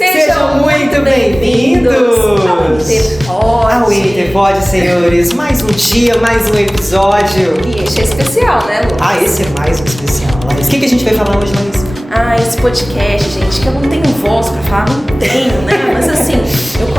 Sejam muito bem-vindos ao Interpod, senhores. Mais um dia, mais um episódio. E este é especial, né, Lu? Esse é mais um especial, Laís. O que a gente vai falar hoje, Laís? Esse podcast, gente, que eu não tenho voz pra falar, não tenho, né? Mas assim,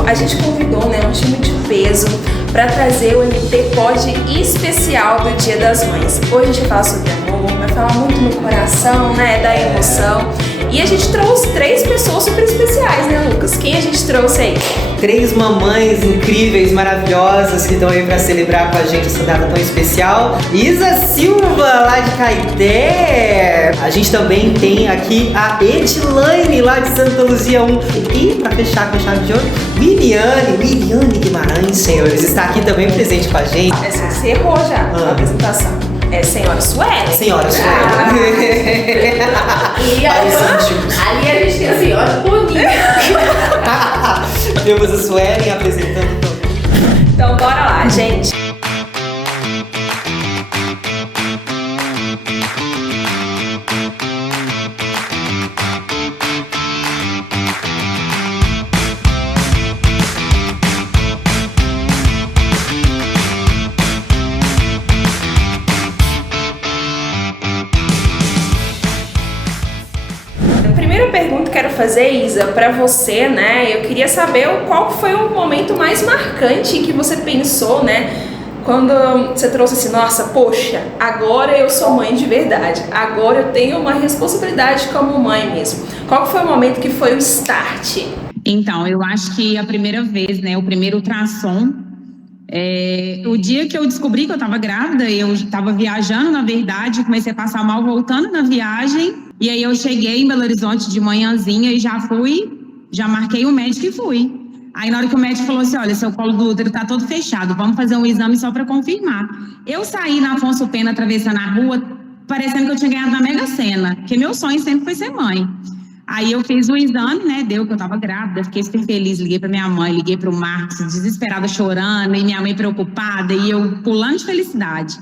a gente convidou, né, um time de peso pra trazer o Interpod especial do Dia das Mães. Hoje a gente vai falar sobre amor, vai falar muito no coração, né, da emoção. E a gente trouxe 3 pessoas super especiais, né, Lucas? Quem a gente trouxe aí? 3 mamães incríveis, maravilhosas, que estão aí pra celebrar com a gente essa data tão especial. Isa Silva, lá de Caeté. A gente também tem aqui a Edilane, lá de Santa Luzia 1. E pra fechar com chave de ouro, Wiliane Guimarães, senhores, está aqui também presente com a gente. Você errou já na apresentação. É Senhora Sueli. Senhora Sueli. Ali a gente tem a Senhora Boninha. Temos a Sueli apresentando também. Então bora lá, gente. Pergunta que quero fazer, Isa, pra você, né? Eu queria saber qual foi o momento mais marcante que você pensou, né? Quando você trouxe assim, nossa, poxa, agora eu sou mãe de verdade. Agora eu tenho uma responsabilidade como mãe mesmo. Qual foi o momento que foi o start? Então, eu acho que a primeira vez, né? O primeiro ultrassom. O dia que eu descobri que eu estava grávida, eu estava viajando, na verdade, comecei a passar mal voltando na viagem. E aí eu cheguei em Belo Horizonte de manhãzinha e já marquei o médico e fui. Aí na hora que o médico falou assim, olha, seu colo do útero tá todo fechado, vamos fazer um exame só para confirmar. Eu saí na Afonso Pena atravessando a rua, parecendo que eu tinha ganhado na Mega Sena, porque meu sonho sempre foi ser mãe. Aí eu fiz o exame, né, deu que eu tava grávida, fiquei super feliz, liguei pra minha mãe, liguei pro Marcos, desesperada, chorando, e minha mãe preocupada, e eu pulando de felicidade.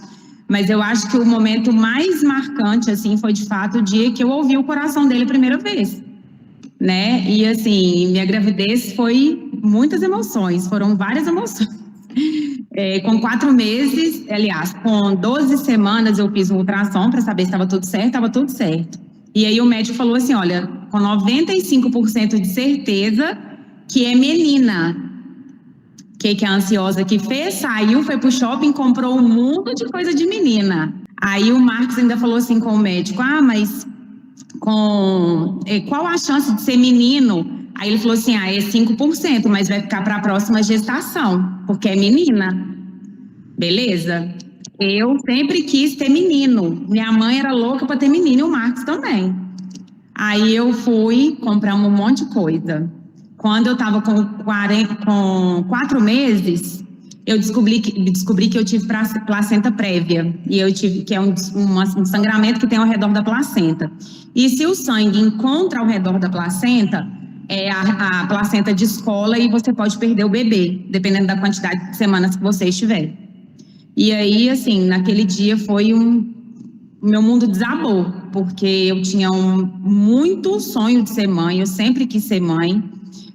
Mas eu acho que o momento mais marcante, assim, foi de fato o dia que eu ouvi o coração dele a primeira vez, né? E assim, minha gravidez foi muitas emoções, foram várias emoções. Com 4 meses, aliás, com 12 semanas eu fiz um ultrassom para saber se estava tudo certo. E aí o médico falou assim, olha, com 95% de certeza que é menina. Que a ansiosa que fez, saiu, foi pro shopping, comprou um mundo de coisa de menina. Aí o Marcos ainda falou assim com o médico, mas qual a chance de ser menino? Aí ele falou assim, é 5%, mas vai ficar para a próxima gestação, porque é menina. Beleza? Eu sempre quis ter menino. Minha mãe era louca para ter menino e o Marcos também. Aí eu fui, compramos um monte de coisa. Quando eu estava com 4 meses, eu descobri que eu tive placenta prévia. E eu tive, que é um sangramento que tem ao redor da placenta. E se o sangue encontra ao redor da placenta, a placenta descola e você pode perder o bebê, dependendo da quantidade de semanas que você estiver. E aí, assim, naquele dia meu mundo desabou, porque eu tinha muito sonho de ser mãe, eu sempre quis ser mãe.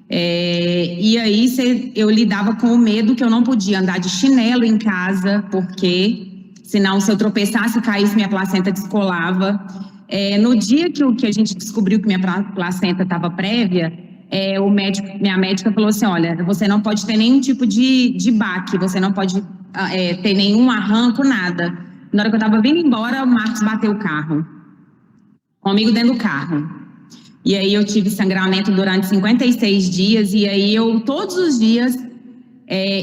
E aí eu lidava com o medo que eu não podia andar de chinelo em casa, porque senão se eu tropeçasse e caísse, minha placenta descolava. No dia que a gente descobriu que minha placenta estava prévia, minha médica falou assim, olha, você não pode ter nenhum tipo de baque, você não pode ter nenhum arranco, nada. Na hora que eu estava vindo embora, o Marcos bateu o carro, comigo dentro do carro. E aí eu tive sangramento durante 56 dias, e aí todos os dias,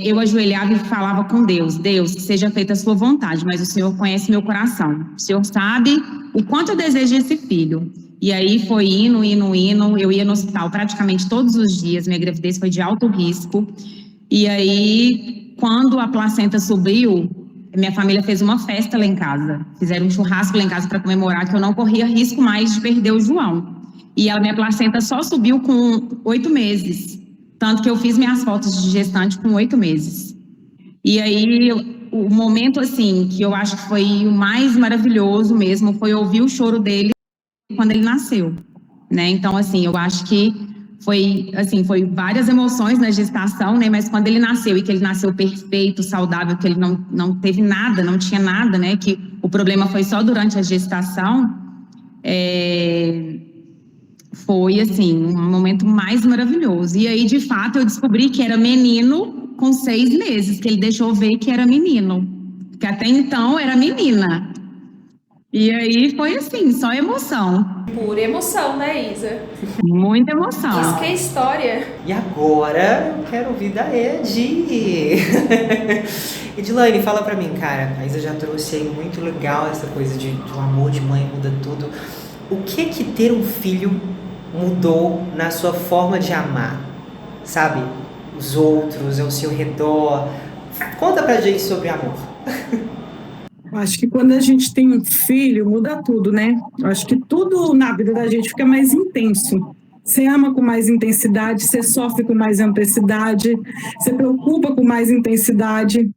eu ajoelhava e falava com Deus, Deus, que seja feita a sua vontade, mas o Senhor conhece meu coração, o Senhor sabe o quanto eu desejo esse filho. E aí foi indo, eu ia no hospital praticamente todos os dias, minha gravidez foi de alto risco, e aí quando a placenta subiu, minha família fez uma festa lá em casa, fizeram um churrasco lá em casa para comemorar que eu não corria risco mais de perder o João. E a minha placenta só subiu com 8 meses. Tanto que eu fiz minhas fotos de gestante com 8 meses. E aí, o momento, assim, que eu acho que foi o mais maravilhoso mesmo, foi ouvir o choro dele quando ele nasceu, né? Então, assim, eu acho que foi várias emoções na gestação, né? Mas quando ele nasceu, e que ele nasceu perfeito, saudável, que ele não teve nada, não tinha nada, né? Que o problema foi só durante a gestação, foi, assim, um momento mais maravilhoso. E aí, de fato, eu descobri que era menino com 6 meses, que ele deixou ver que era menino. Que até então era menina. E aí foi assim, só emoção. Pura emoção, né, Isa? Muita emoção. Isso que é história. E agora eu quero ouvir da Edi. Edilane, fala pra mim, cara. A Isa já trouxe aí muito legal essa coisa de o amor de mãe muda tudo. O que ter um filho mudou na sua forma de amar? Sabe? Os outros, ao seu redor. Conta pra gente sobre amor. Eu acho que quando a gente tem um filho, muda tudo, né? Eu acho que tudo na vida da gente fica mais intenso. Você ama com mais intensidade, você sofre com mais intensidade, você preocupa com mais intensidade.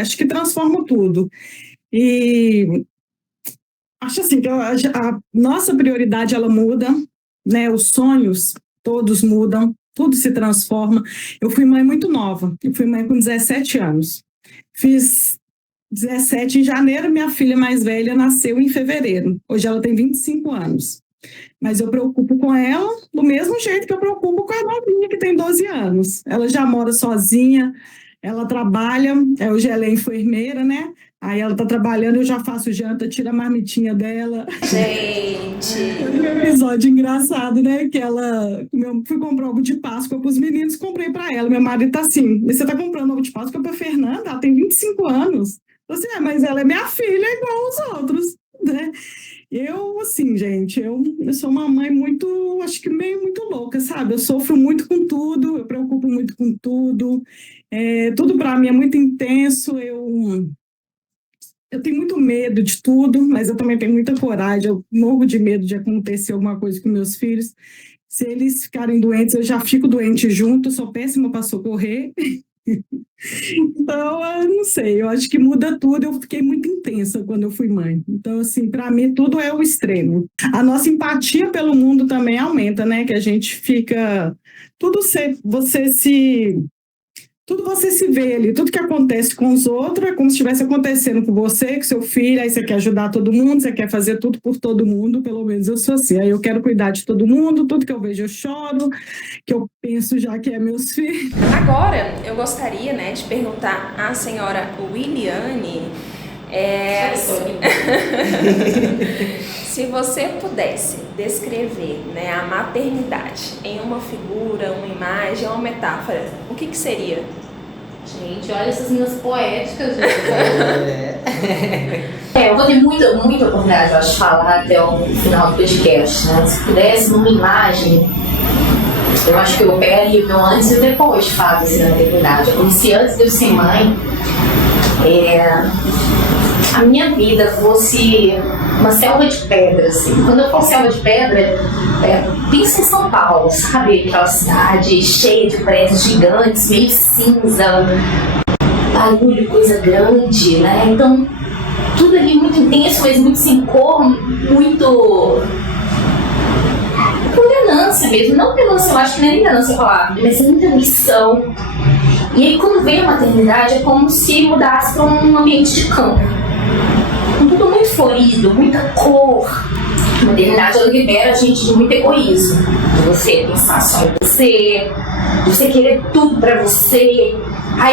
Acho que transforma tudo. E acho assim que a nossa prioridade, ela muda, né? Os sonhos todos mudam, tudo se transforma. Eu fui mãe muito nova, eu fui mãe com 17 anos. Fiz 17 em janeiro, minha filha mais velha nasceu em fevereiro. Hoje ela tem 25 anos. Mas eu preocupo com ela do mesmo jeito que eu preocupo com a novinha que tem 12 anos. Ela já mora sozinha, ela trabalha, hoje ela é enfermeira, né? Aí ela tá trabalhando, eu já faço janta, tiro a marmitinha dela. Gente! Um episódio engraçado, né? Que ela... fui comprar ovo de Páscoa pros meninos, comprei pra ela. Meu marido tá assim, você tá comprando ovo de Páscoa pra Fernanda? Ela tem 25 anos. Assim, mas ela é minha filha igual os outros, né? Eu, assim, gente, eu sou uma mãe muito, acho que meio muito louca, sabe? Eu sofro muito com tudo, eu preocupo muito com tudo. Tudo pra mim é muito intenso, eu tenho muito medo de tudo, mas eu também tenho muita coragem, eu morro de medo de acontecer alguma coisa com meus filhos. Se eles ficarem doentes, eu já fico doente junto, sou péssima para socorrer. Então, eu não sei, eu acho que muda tudo. Eu fiquei muito intensa quando eu fui mãe. Então, assim, para mim, tudo é o extremo. A nossa empatia pelo mundo também aumenta, né? Que a gente fica... Tudo você se vê ali, tudo que acontece com os outros é como se estivesse acontecendo com você, com seu filho, aí você quer ajudar todo mundo, você quer fazer tudo por todo mundo, pelo menos eu sou assim. Aí eu quero cuidar de todo mundo, tudo que eu vejo eu choro, que eu penso já que é meus filhos. Agora, eu gostaria, né, de perguntar à senhora Williane, se você pudesse descrever, né, a maternidade em uma figura, uma imagem, uma metáfora, o que seria? Gente, olha essas minhas poéticas, gente. Eu vou ter muita oportunidade, eu acho, de falar até o final do podcast, né? Se pudesse, numa imagem, eu acho que eu pegaria o meu antes e o depois, de fato, assim, na maternidade. Como se antes de eu ser mãe, a minha vida fosse uma selva de pedra, assim. Quando eu falo selva de pedra, pensa em São Paulo, sabe? Aquela cidade cheia de prédios gigantes, meio cinza, barulho, coisa grande, né? Então, tudo ali muito intenso, mas muito sem cor, muito... ganância mesmo. Não ganância, eu acho que não é nem ganância a palavra, mas é muita missão. E aí, quando vem a maternidade, é como se mudasse para um ambiente de campo. Tudo muito florido, muita cor. A maternidade, ela libera a gente de muito egoísmo. De você pensar só em você, de você querer tudo pra você.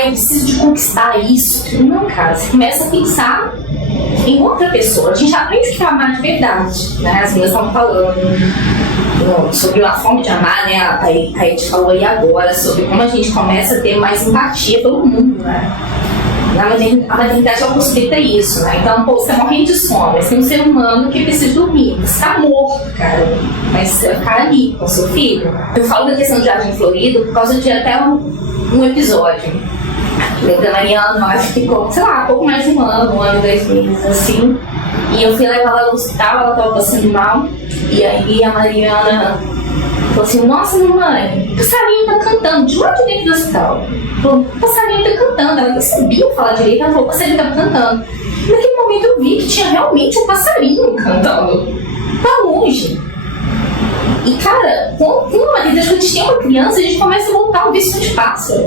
Eu preciso de conquistar isso. Não, cara, você começa a pensar em outra pessoa. A gente aprende o que é amar de verdade, né? As meninas estavam falando sobre a forma de amar, né? A gente falou aí agora sobre como a gente começa a ter mais empatia pelo mundo, né? A maternidade possibilita isso, né? Então, você tá morrendo de sono, mas tem um ser humano que precisa dormir. Você tá morto, cara, mas você vai ficar ali com seu filho. Eu falo da questão do Jardim Florido por causa de até um episódio. Da Mariana, acho que ficou, sei lá, pouco mais de um ano, 2 meses, assim. E eu fui levar ela no hospital, ela tava passando mal. E aí a Mariana falou assim: nossa, mamãe, o passarinho tá cantando de lá de dentro do hospital. Falou: o passarinho tá cantando. Ela nem sabia falar direito, ela falou: o passarinho tá cantando. E naquele momento eu vi que tinha realmente um passarinho cantando, tá longe. E cara, quando a gente tem uma criança, a gente começa a voltar o vício de pássaro.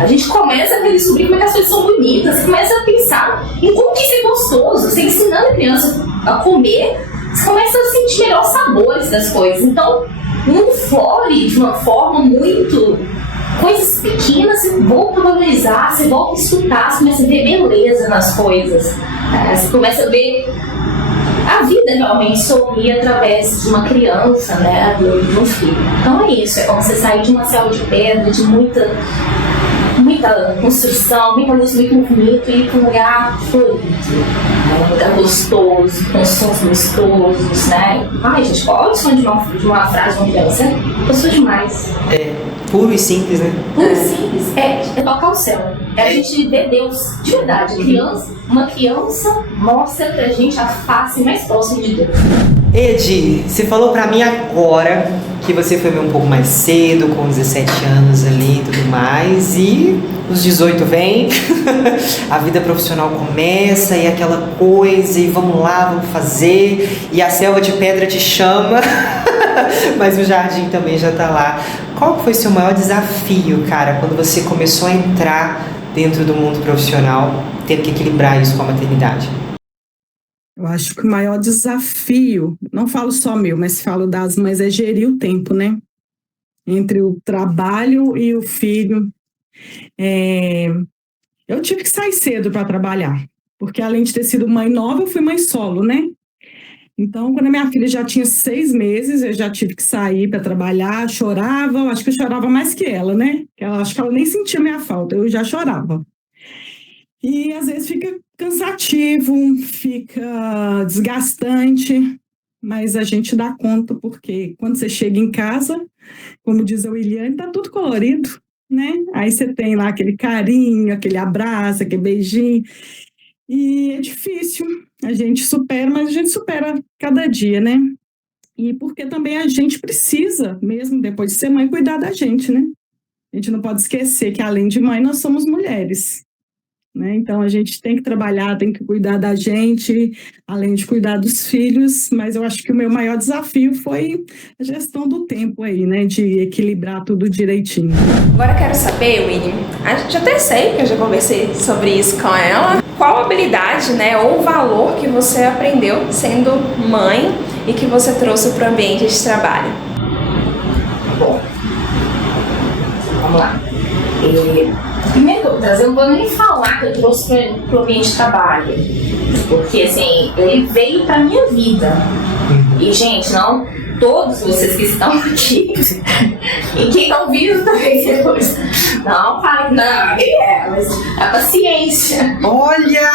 A gente começa a descobrir como é que as coisas são bonitas, você começa a pensar em como que isso é gostoso. Você ensinando a criança a comer, você começa a sentir melhor os sabores das coisas. Então, não flore de uma forma muito... Coisas pequenas, você volta a valorizar, você volta a escutar, você começa a ver beleza nas coisas. Você começa a ver a vida realmente sorrir através de uma criança, né, de um filho. Então é isso, é como você sair de uma selva de pedra, de muita construção, muita luz, muito movimento, e ir para um lugar florido, um lugar gostoso, com sons gostosos, né? Ai, gente, olha o som de uma frase de uma criança, gostoso demais. É puro e simples, né? Puro e simples, é tocar o céu, é a gente ver Deus, de verdade. Uma criança mostra pra gente a face mais próxima de Deus. Edi, você falou pra mim agora que você foi ver um pouco mais cedo, com 17 anos ali e tudo mais, e os 18 vem, a vida profissional começa e aquela coisa, e vamos lá, vamos fazer, e a selva de pedra te chama, mas o jardim também já tá lá. Qual foi seu maior desafio, cara, quando você começou a entrar dentro do mundo profissional, tendo que equilibrar isso com a maternidade? Eu acho que o maior desafio, não falo só meu, mas falo das mães, é gerir o tempo, né? Entre o trabalho e o filho. Eu tive que sair cedo para trabalhar, porque além de ter sido mãe nova, eu fui mãe solo, né? Então, quando a minha filha já tinha 6 meses, eu já tive que sair para trabalhar, chorava, acho que eu chorava mais que ela, né? Acho que ela nem sentia minha falta, eu já chorava. E às vezes fica cansativo, fica desgastante, mas a gente dá conta, porque quando você chega em casa, como diz a Williane, tá tudo colorido, né? Aí você tem lá aquele carinho, aquele abraço, aquele beijinho, e é difícil, a gente supera, mas a gente supera cada dia, né? E porque também a gente precisa, mesmo depois de ser mãe, cuidar da gente, né? A gente não pode esquecer que além de mãe, nós somos mulheres. Né? Então a gente tem que trabalhar, tem que cuidar da gente, além de cuidar dos filhos, mas eu acho que o meu maior desafio foi a gestão do tempo aí, né? De equilibrar tudo direitinho. Agora eu quero saber, Winnie, a gente até sei que eu já conversei sobre isso com ela, qual habilidade, né, ou valor que você aprendeu sendo mãe e que você trouxe para o ambiente de trabalho? Bom, vamos lá. Primeiro que eu vou trazer, eu não vou nem falar que eu trouxe para o ambiente de trabalho, porque assim, ele veio para minha vida. E gente, não todos vocês que estão aqui e que estão vindo também depois, não falem, não, mas a paciência. Olha!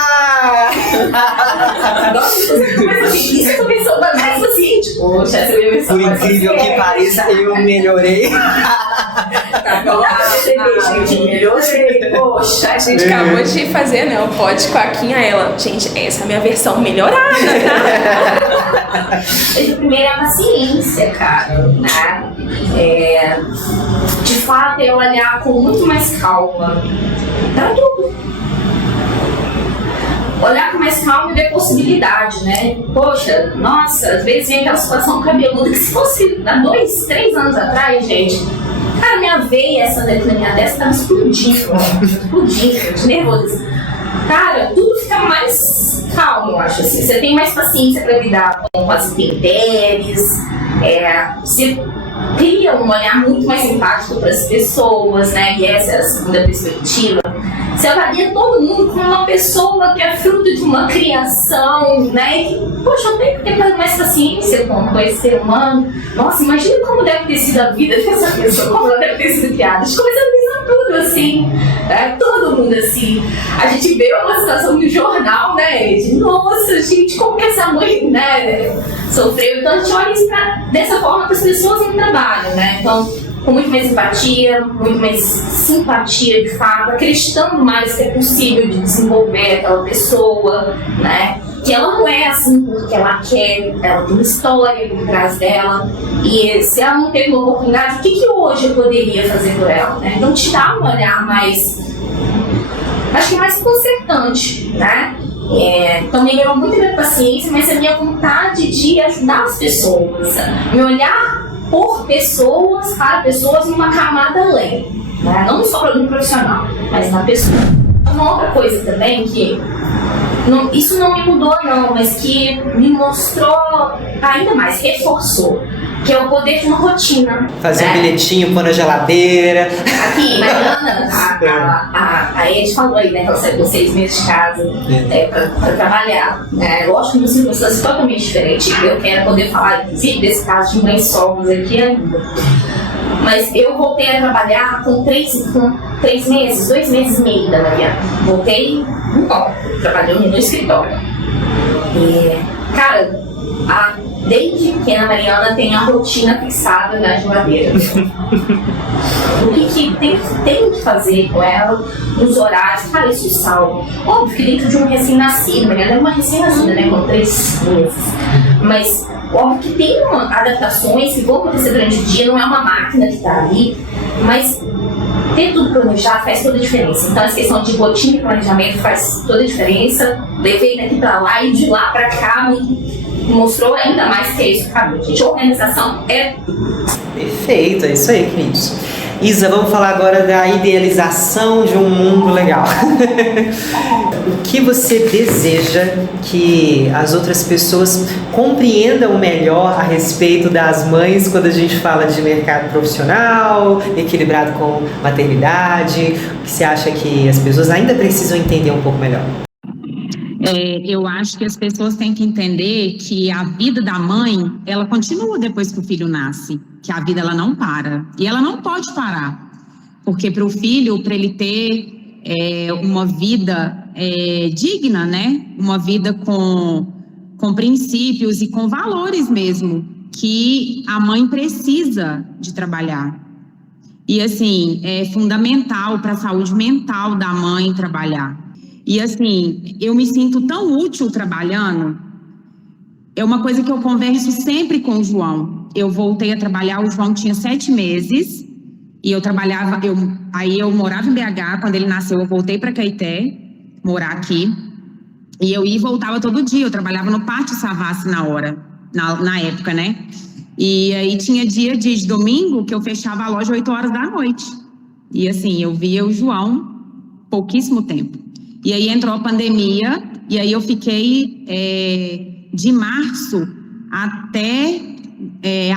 Isso eu tô pensando mais paciente. Poxa, essa é a minha versão. Por incrível que pareça, eu melhorei. Gente, melhorei. Poxa, A gente acabou de fazer, né, o pod com a Quinha, ela. Gente, essa é a minha versão melhorada, tá? O primeiro é a paciência, cara, né? De fato, é olhar com muito mais calma pra tudo. Olhar com mais calma e ver possibilidade, né? Poxa, nossa, às vezes vem aquela situação cabeluda que se fosse há 2, 3 anos atrás, gente, cara, minha veia, essa daqui na minha testa tava explodindo, de nervoso. Cara, tudo fica mais calmo, eu acho assim. Você tem mais paciência para lidar com as intempéries, você cria um olhar muito mais empático para as pessoas, né? E essa é a segunda perspectiva. Você avalia todo mundo como uma pessoa que é fruto de uma criação, né? E que, poxa, eu tenho que ter mais paciência com esse ser humano. Nossa, imagina como deve ter sido a vida dessa pessoa, como ela deve ter sido criada. A gente começa a pensar tudo assim, né? Todo mundo assim. A gente vê uma situação no jornal, né? De, nossa, gente, como que essa mãe, né, sofreu. Então a gente olha isso dessa forma para as pessoas no trabalho, né? Então, com muito mais empatia, muito mais simpatia de fato, acreditando mais que é possível de desenvolver aquela pessoa, né? Que ela não é assim porque ela quer, ela tem uma história por trás dela, e se ela não teve uma oportunidade, o que hoje eu poderia fazer por ela, né? Então te dá um olhar mais, acho que mais concertante, né? Então me ganhou muito a minha paciência, mas a minha vontade de ajudar as pessoas, me olhar por pessoas, para pessoas numa camada além, né? Não só no profissional, mas na pessoa. Uma outra coisa também que isso não me mudou não, mas que me mostrou ainda mais, reforçou, que é o poder de uma rotina. Fazer um bilhetinho, pôr na geladeira. Aqui, Mariana, a Ed falou aí, né, que ela saiu com 6 meses de casa pra trabalhar. Lógico que são pessoas totalmente diferentes. Eu quero poder falar, inclusive, desse caso de mães solos aqui ainda. Mas eu voltei a trabalhar com 3 meses, 2 meses e meio da Mariana. Voltei trabalhando no escritório. Cara, desde pequena, a Mariana tem a rotina fixada na geladeira. O que tem que fazer com ela, nos horários, cara, isso salva. Óbvio que dentro de um recém-nascido, Mariana é uma recém-nascida, né, com 3 meses. Mas óbvio que tem adaptações que vão acontecer durante o dia, não é uma máquina que está ali, mas ter tudo planejado faz toda a diferença. Então essa questão de rotina e planejamento faz toda a diferença. Levei daqui para lá e de lá para cá me mostrou ainda mais que é isso, cara. Gente, organização é tudo. Perfeito, é isso aí, queridos. Isa, vamos falar agora da idealização de um mundo legal. O que você deseja que as outras pessoas compreendam melhor a respeito das mães quando a gente fala de mercado profissional, equilibrado com maternidade? O que você acha que as pessoas ainda precisam entender um pouco melhor? Eu acho que as pessoas têm que entender que a vida da mãe, ela continua depois que o filho nasce, que a vida ela não para, e ela não pode parar, porque para o filho, para ele ter uma vida digna, né, uma vida com princípios e com valores mesmo, que a mãe precisa de trabalhar. E assim, é fundamental para a saúde mental da mãe trabalhar. E assim, eu me sinto tão útil trabalhando. É uma coisa que eu converso sempre com o João. Eu voltei a trabalhar, o João tinha 7 meses. E eu trabalhava, aí eu morava em BH, quando ele nasceu eu voltei para Caeté, morar aqui. E eu ia e voltava todo dia, eu trabalhava no Pátio Savassi na época, né? E aí tinha dia de domingo que eu fechava a loja 8 horas da noite. E assim, eu via o João pouquíssimo tempo. E aí entrou a pandemia, e aí eu fiquei de março até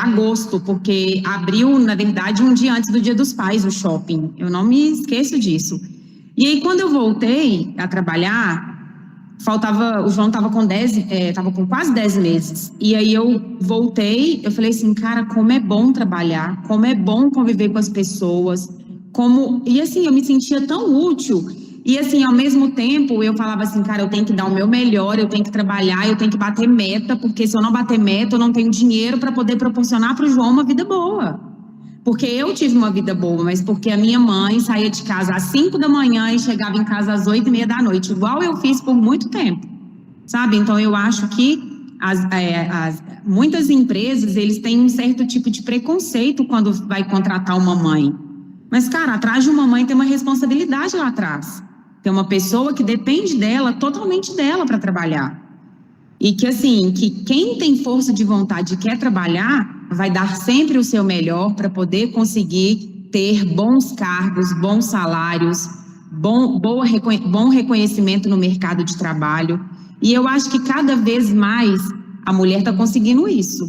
agosto, porque abriu, na verdade, um dia antes do Dia dos Pais, o shopping. Eu não me esqueço disso. E aí, quando eu voltei a trabalhar, o João estava com quase 10 meses. E aí eu voltei, eu falei assim, cara, como é bom trabalhar, como é bom conviver com as pessoas, e assim, eu me sentia tão útil. E assim, ao mesmo tempo, eu falava assim, cara, eu tenho que dar o meu melhor, eu tenho que trabalhar, eu tenho que bater meta, porque se eu não bater meta, eu não tenho dinheiro para poder proporcionar para o João uma vida boa. Porque eu tive uma vida boa, mas porque a minha mãe saía de casa às 5 da manhã e chegava em casa às 8h30 da noite, igual eu fiz por muito tempo, sabe? Então, eu acho que muitas empresas, eles têm um certo tipo de preconceito quando vai contratar uma mãe. Mas, cara, atrás de uma mãe tem uma responsabilidade lá atrás. Tem uma pessoa que depende dela, totalmente dela para trabalhar. E que assim, que quem tem força de vontade e quer trabalhar, vai dar sempre o seu melhor para poder conseguir ter bons cargos, bons salários, bom reconhecimento no mercado de trabalho. E eu acho que cada vez mais a mulher está conseguindo isso.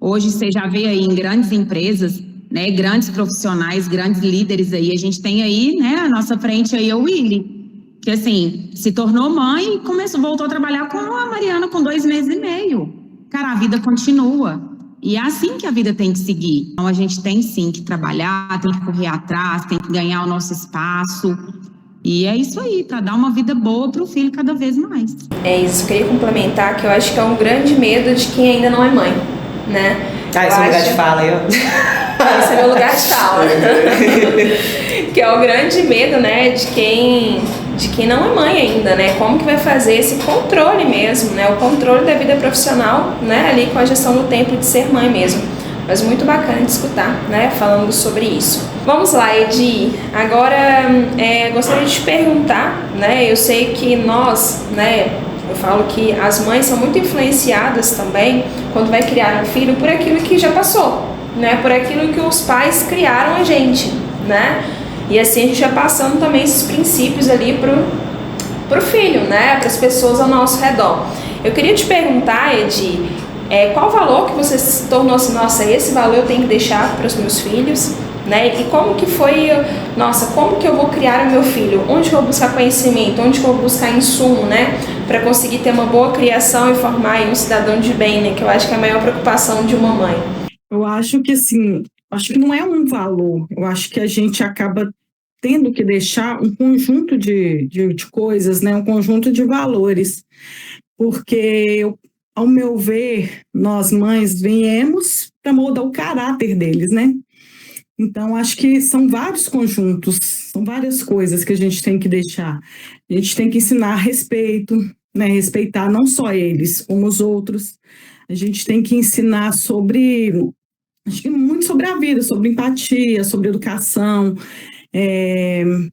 Hoje você já vê aí em grandes empresas, né, grandes profissionais, grandes líderes aí. A gente tem aí, né, à nossa frente aí a Willy, que assim, se tornou mãe e voltou a trabalhar com a Mariana com 2 meses e meio. Cara, a vida continua. E é assim que a vida tem que seguir. Então a gente tem sim que trabalhar, tem que correr atrás, tem que ganhar o nosso espaço. E é isso aí, para dar uma vida boa para o filho cada vez mais. É isso, eu queria complementar que eu acho que é um grande medo de quem ainda não é mãe, né? Ah, esse é o lugar de fala aí, ó. Esse é meu lugar de fala. Que é o grande medo, né, de quem não é mãe ainda, né? Como que vai fazer esse controle mesmo, né? O controle da vida profissional, né? Ali com a gestão do tempo de ser mãe mesmo. mas muito bacana de escutar, né, falando sobre isso. Vamos lá, Edi, agora gostaria de te perguntar, né, eu sei que nós, né, eu falo que as mães são muito influenciadas também, quando vai criar um filho, por aquilo que já passou, né, por aquilo que os pais criaram a gente, né, e assim a gente já passando também esses princípios ali pro filho, né, para as pessoas ao nosso redor. Eu queria te perguntar, Edi, qual o valor que você se tornou assim, nossa, esse valor eu tenho que deixar para os meus filhos, né? E como que foi, nossa, como que eu vou criar o meu filho? Onde que eu vou buscar conhecimento? Onde que eu vou buscar insumo, né? Para conseguir ter uma boa criação e formar aí um cidadão de bem, né? Que eu acho que é a maior preocupação de uma mãe. Eu acho que assim, acho que não é um valor. Eu acho que a gente acaba tendo que deixar um conjunto de coisas, né? Um conjunto de valores. Porque, ao meu ver, nós mães viemos para moldar o caráter deles, né? Então, acho que são vários conjuntos, são várias coisas que a gente tem que deixar. A gente tem que ensinar respeito, né? Respeitar não só eles, como os outros. A gente tem que ensinar sobre, acho que muito sobre a vida, sobre empatia, sobre educação, que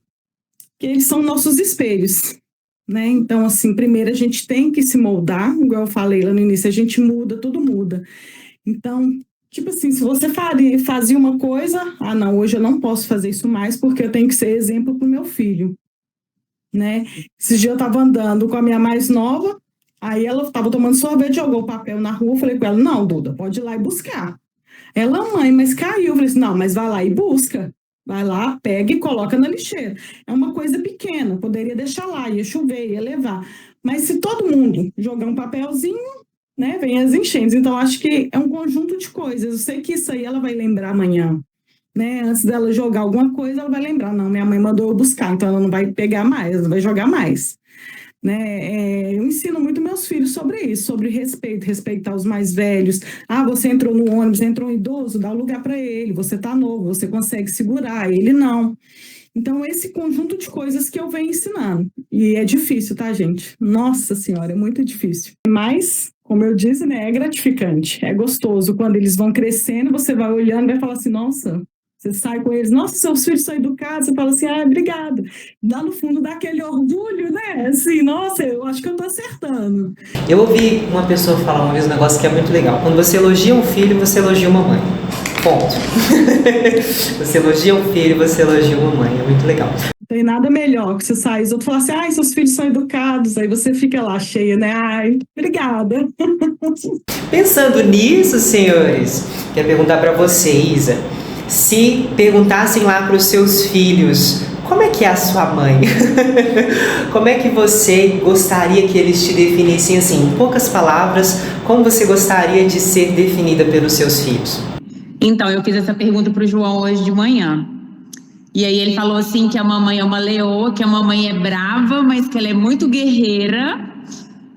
eles são nossos espelhos, né? Então, assim, primeiro a gente tem que se moldar, igual eu falei lá no início, a gente muda, tudo muda. Então, tipo assim, se você fazia uma coisa, não, hoje eu não posso fazer isso mais porque eu tenho que ser exemplo para o meu filho, né? Esse dia eu estava andando com a minha mais nova, aí ela estava tomando sorvete, jogou o papel na rua, eu falei com ela, não, Duda, pode ir lá e buscar. Ela, mãe, mas caiu. Eu falei assim, não, mas vai lá e busca. Vai lá, pega e coloca na lixeira. É uma coisa pequena, poderia deixar lá, ia chover, ia levar. Mas se todo mundo jogar um papelzinho, né, vem as enchentes. Então, acho que é um conjunto de coisas. Eu sei que isso aí ela vai lembrar amanhã, né? Antes dela jogar alguma coisa, ela vai lembrar. Não, minha mãe mandou eu buscar, então ela não vai pegar mais, ela vai jogar mais. Né? Eu ensino muito meus filhos sobre isso, sobre respeito, respeitar os mais velhos. Você entrou no ônibus, entrou um idoso, dá um lugar para ele, você tá novo, você consegue segurar, ele não. Então, esse conjunto de coisas que eu venho ensinando. E é difícil, tá, gente? Nossa Senhora, é muito difícil. Mas, como eu disse, né, é gratificante, é gostoso. Quando eles vão crescendo, você vai olhando e vai falar assim, nossa... Você sai com eles, nossa, seus filhos são educados, você fala assim, obrigado. Lá no fundo dá aquele orgulho, né? Assim, nossa, eu acho que eu tô acertando. Eu ouvi uma pessoa falar uma vez um negócio que é muito legal. Quando você elogia um filho, você elogia uma mãe. Ponto. Você elogia um filho, você elogia uma mãe. É muito legal. Não tem nada melhor que você sair e os outros falam assim, seus filhos são educados. Aí você fica lá cheia, né? Obrigada. Pensando nisso, senhores, quero perguntar para você, Isa. Se perguntassem lá para os seus filhos, como é que é a sua mãe? Como é que você gostaria que eles te definissem assim, em poucas palavras, como você gostaria de ser definida pelos seus filhos? Então, eu fiz essa pergunta para o João hoje de manhã. E aí ele falou assim que a mamãe é uma leoa, que a mamãe é brava, mas que ela é muito guerreira,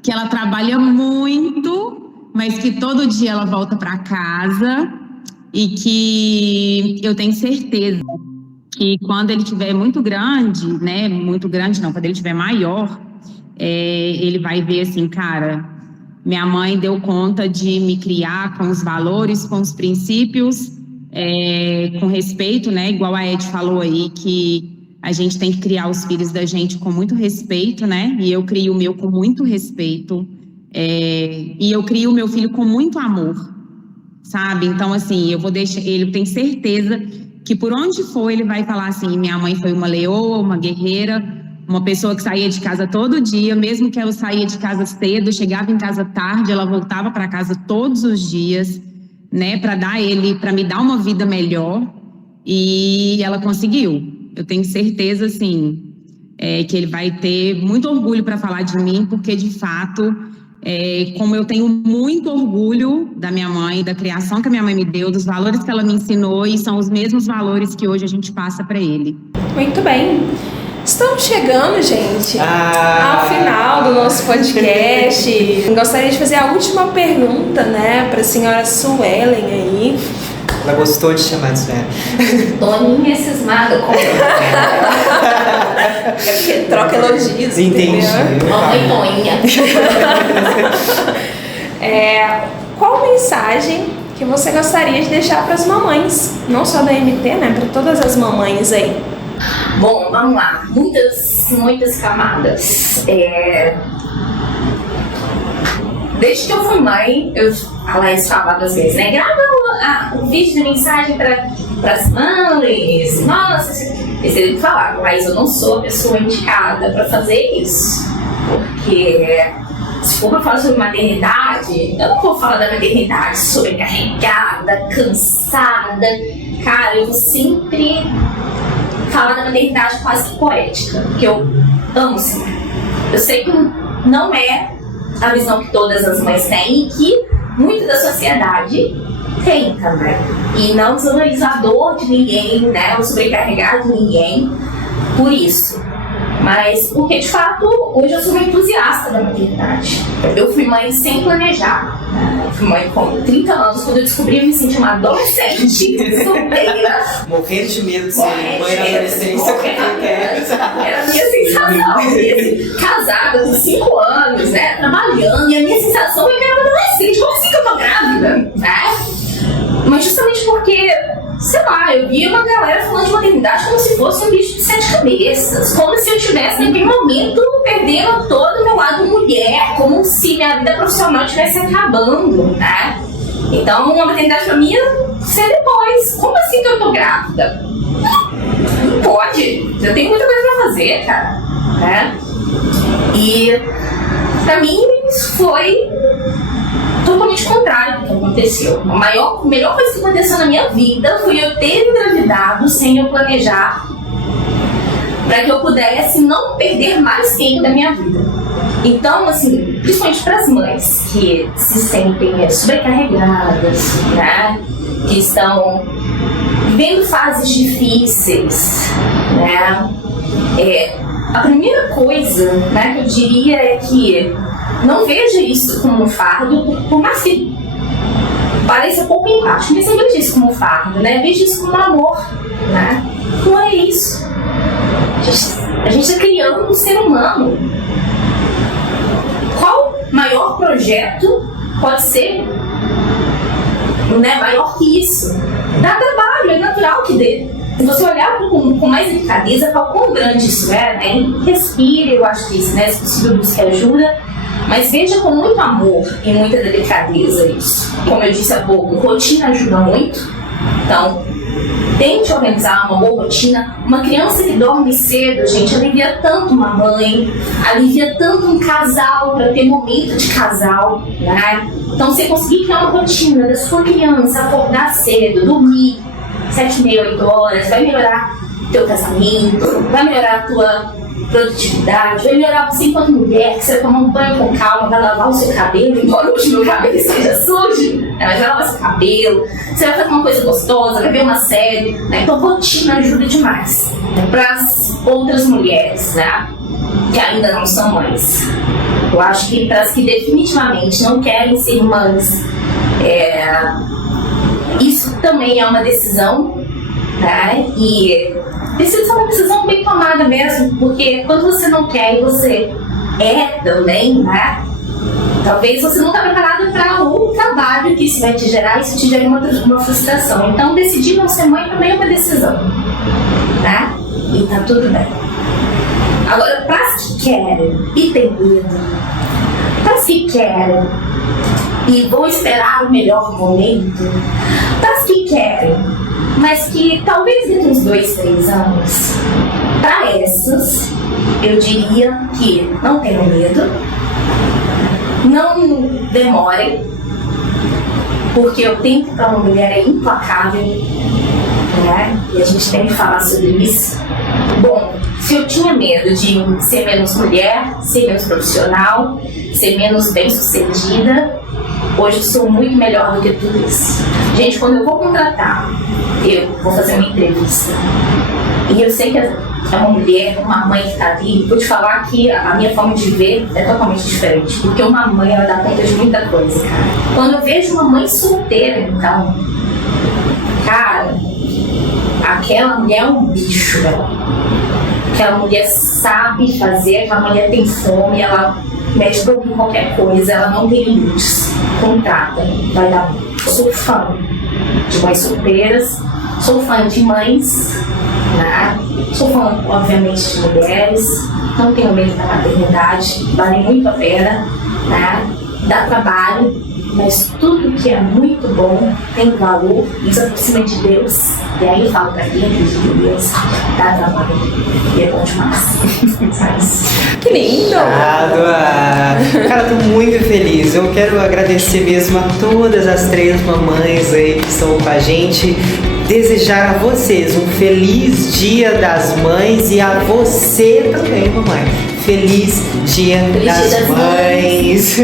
que ela trabalha muito, mas que todo dia ela volta para casa. E que eu tenho certeza que quando ele estiver muito grande, né? Muito grande não, quando ele estiver maior, ele vai ver assim, cara, minha mãe deu conta de me criar com os valores, com os princípios, com respeito, né? Igual a Ed falou aí, que a gente tem que criar os filhos da gente com muito respeito, né? E eu crio o meu com muito respeito. E eu crio o meu filho com muito amor. Sabe? Então, assim, eu vou deixar ele, tem certeza que por onde for ele vai falar assim, minha mãe foi uma leoa, uma guerreira, uma pessoa que saía de casa todo dia, mesmo que ela saía de casa cedo, chegava em casa tarde, ela voltava para casa todos os dias, né, para me dar uma vida melhor, e ela conseguiu. Eu tenho certeza, assim, que ele vai ter muito orgulho para falar de mim, porque de fato... como eu tenho muito orgulho da minha mãe, da criação que a minha mãe me deu, dos valores que ela me ensinou, e são os mesmos valores que hoje a gente passa para ele. Muito bem. Estamos chegando, gente, ao final do nosso podcast. Gostaria de fazer a última pergunta, né, para a senhora Suelen aí. Ela gostou de chamar de Suelen. Toninha cismada com É porque troca elogios. Entendi. Mamãe Toninha. Qual mensagem que você gostaria de deixar para as mamães, não só da MT, né, para todas as mamães aí? Bom, vamos lá. Muitas camadas. Desde que eu fui mãe, a Laís fala às vezes, né? Grava um vídeo de mensagem para as mães. Nossa, você tem que falar, Laís, eu não sou a pessoa indicada para fazer isso. Porque se for para falar sobre maternidade, eu não vou falar da maternidade sobrecarregada, cansada. Cara, eu vou sempre falar da maternidade quase que poética, porque eu amo ser mãe. Eu sei que não é a visão que todas as mães têm e que muita da sociedade tem também. E não desvaloriza a dor de ninguém, né? Não sobrecarregar de ninguém por isso. Mas porque, de fato, hoje eu sou uma entusiasta da maternidade. Eu fui mãe sem planejar. Eu fui mãe com 30 anos. Quando eu descobri, eu me senti uma adolescente, solteira. Morrendo de medo de ser mãe na adolescência. Era a minha sensação. Casada com 5 anos, né? Trabalhando. E a minha sensação é que eu era uma adolescente. Como assim que eu tô grávida? Né? Mas justamente porque, sei lá, eu via uma galera falando de maternidade como se fosse um bicho de 7 cabeças. Como se eu tivesse, naquele momento, perdendo todo o meu lado mulher. Como se minha vida profissional estivesse acabando, né? Então, uma maternidade pra mim ia ser depois. Como assim que eu tô grávida? Não pode. Eu tenho muita coisa pra fazer, cara. Né? E, pra mim, isso foi totalmente contrário do que aconteceu. A melhor coisa que aconteceu na minha vida foi eu ter engravidado sem eu planejar, para que eu pudesse não perder mais tempo da minha vida. Então, assim, principalmente para as mães que se sentem sobrecarregadas, né, que estão vivendo fases difíceis, né, a primeira coisa, né, que eu diria é que não veja isso como um fardo, por mais que pareça pouco empático, mas não veja isso como um fardo, né? Veja isso como um amor, né? Não é isso. A gente está criando um ser humano. Qual maior projeto pode ser, né, maior que isso? Dá trabalho, é natural que dê. Se você olhar com mais delicadeza para o quão grande isso é, né? Respire, eu acho que isso, né? Se possível, busque ajuda. Mas veja com muito amor e muita delicadeza isso. Como eu disse há pouco, rotina ajuda muito. Então, tente organizar uma boa rotina. Uma criança que dorme cedo, gente, alivia tanto uma mãe, alivia tanto um casal, para ter momento de casal, né? Então, você conseguir criar uma rotina da sua criança, acordar cedo, dormir 7h30, 8 horas, vai melhorar teu casamento, vai melhorar a tua produtividade, vai melhorar você enquanto mulher, que você vai tomar um banho com calma, vai lavar o seu cabelo, embora o meu cabelo esteja sujo, né? Mas vai lavar o seu cabelo, você vai fazer uma coisa gostosa, vai ver uma série, né? Então rotina ajuda demais, né? Para as outras mulheres, né, que ainda não são mães. Eu acho que para as que definitivamente não querem ser mães, isso também é uma decisão, né? E precisa ser uma decisão bem tomada mesmo, porque quando você não quer e você também, né? Talvez você não está preparado para o trabalho que isso vai te gerar, isso te gera uma frustração. Então, decidir não ser mãe também é uma decisão, né? E tá tudo bem. Agora, para as que querem e têm medo, para as que querem e vão esperar o melhor momento, para as que querem, mas que talvez dentro uns 2, 3 anos, para essas, eu diria que não tenham medo, não demorem, porque o tempo para uma mulher é implacável, né? E a gente tem que falar sobre isso. Bom, se eu tinha medo de ser menos mulher, ser menos profissional, ser menos bem-sucedida, hoje eu sou muito melhor do que tudo isso. Gente, quando eu vou contratar, eu vou fazer uma entrevista e eu sei que é uma mulher, uma mãe que está ali, vou te falar que a minha forma de ver é totalmente diferente, porque uma mãe, ela dá conta de muita coisa, cara. Quando eu vejo uma mãe solteira, então, cara, aquela mulher é um bicho, velho. Aquela mulher sabe fazer, aquela mulher tem fome, ela mete boca em qualquer coisa, ela não tem limites. Contrata, vai dar bom. sou fã de mães solteiras, sou fã de mães, né? Sou fã, obviamente, de mulheres, não tenho medo da maternidade, vale muito a pena, né? Dá trabalho, mas tudo que é muito bom tem valor, nos aproxima de Deus. E aí eu falo pra quem acredita em Deus, dá trabalho. E é bom demais. Que lindo! Cara, tô muito feliz. Eu quero agradecer mesmo a todas as 3 mamães aí que estão com a gente. Desejar a vocês um feliz Dia das Mães e a você também, mamãe. Feliz Dia das Mães.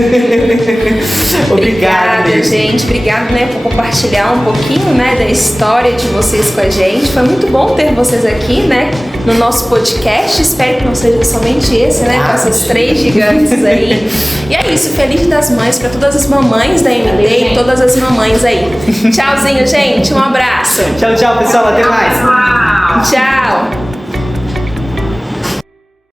Obrigado, Obrigada, gente. Obrigada, né, por compartilhar um pouquinho, né, da história de vocês com a gente. Foi muito bom ter vocês aqui, né, no nosso podcast. Espero que não seja somente esse, né, com essas 3 gigantes aí. E é isso. Feliz Dia das Mães para todas as mamães da MD e todas as mamães aí. Tchauzinho, gente. Um abraço. Tchau, tchau, pessoal. Até mais. Tchau.